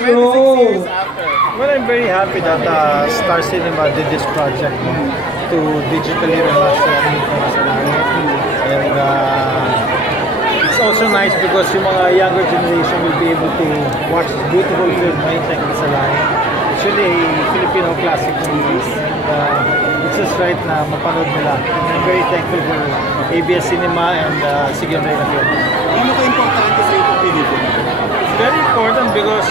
years after. Well, I'm very happy that Star Cinema did this project to digitally remaster Masalaangit. And it's also nice because yung mga younger generation will be able to watch this beautiful film, Mahintay Ka Masalaangit. It's really a Filipino classic movies. It's just right na mapanood nila. And I'm very thankful for ABS Cinema and Sigel Reyna Film. Ano ka importante sa itong pelikula? It's very important because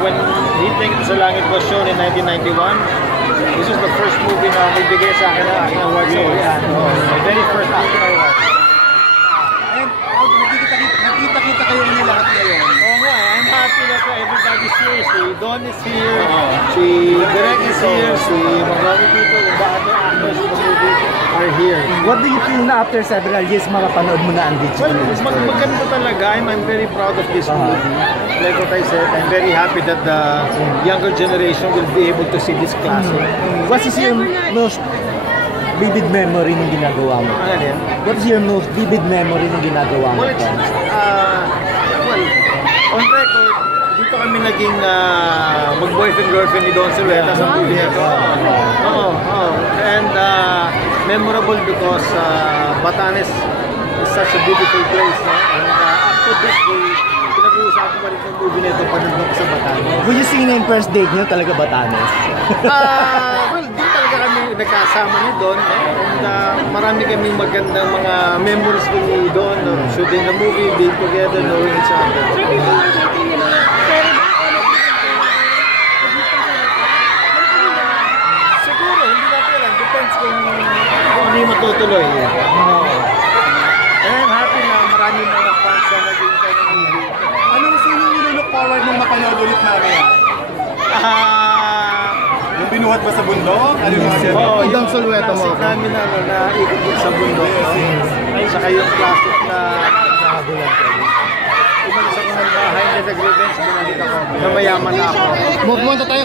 when Mahintay Ka Masalaangit was shown in 1991, this was the first movie na nagbigay sa akin ng aking award sa Korean. My very first acting award. Nakita kayo niyo lahat ngayon. Oo nga, I'm happy that everybody's here. Si Don is here, si Direk is here, si marami dito, yung other actors in the movie are here. What do you feel na after several years mapapanood mo na ang digital? Well, maganda talaga. I'm very proud of this movie. Like what I said, I'm very happy that the younger generation will be able to see this classic. What is your most vivid memory ng ginagawa mo? Ano yan? What is your most vivid memory ng ginagawa mo? Well, on record, dito kami naging mag-boyfriend-girlfriend ni Don Silueta sa movie ito. And memorable because Batanes is such a beautiful place. No? And up to this day, pinag-uusapan pa rin yung movie nito pag nandun sa Batanes. Would you see na yung first date nyo talaga Batanes? Well, di talaga kami nagkasama ni Don. And marami kaming magandang mga memories ni Don. Shooting the movie, being together, knowing each other. Siguro, hindi natin alam. Depends kung ano yung matutuloy. And I'm happy na marami mga fans na naging kayo ng movie. Anong sinong nilook forward mong mapanood ulit namin? Yung binuhat ba sa bundok? Ano yung mga yung Don Silueta mo. Classic namin na ikot sa bundok. Saka yung classic na nakabulan ko. Umalis ako ng bahay na nag-revenge, binalik ako. Na mayaman na ako. Move tayo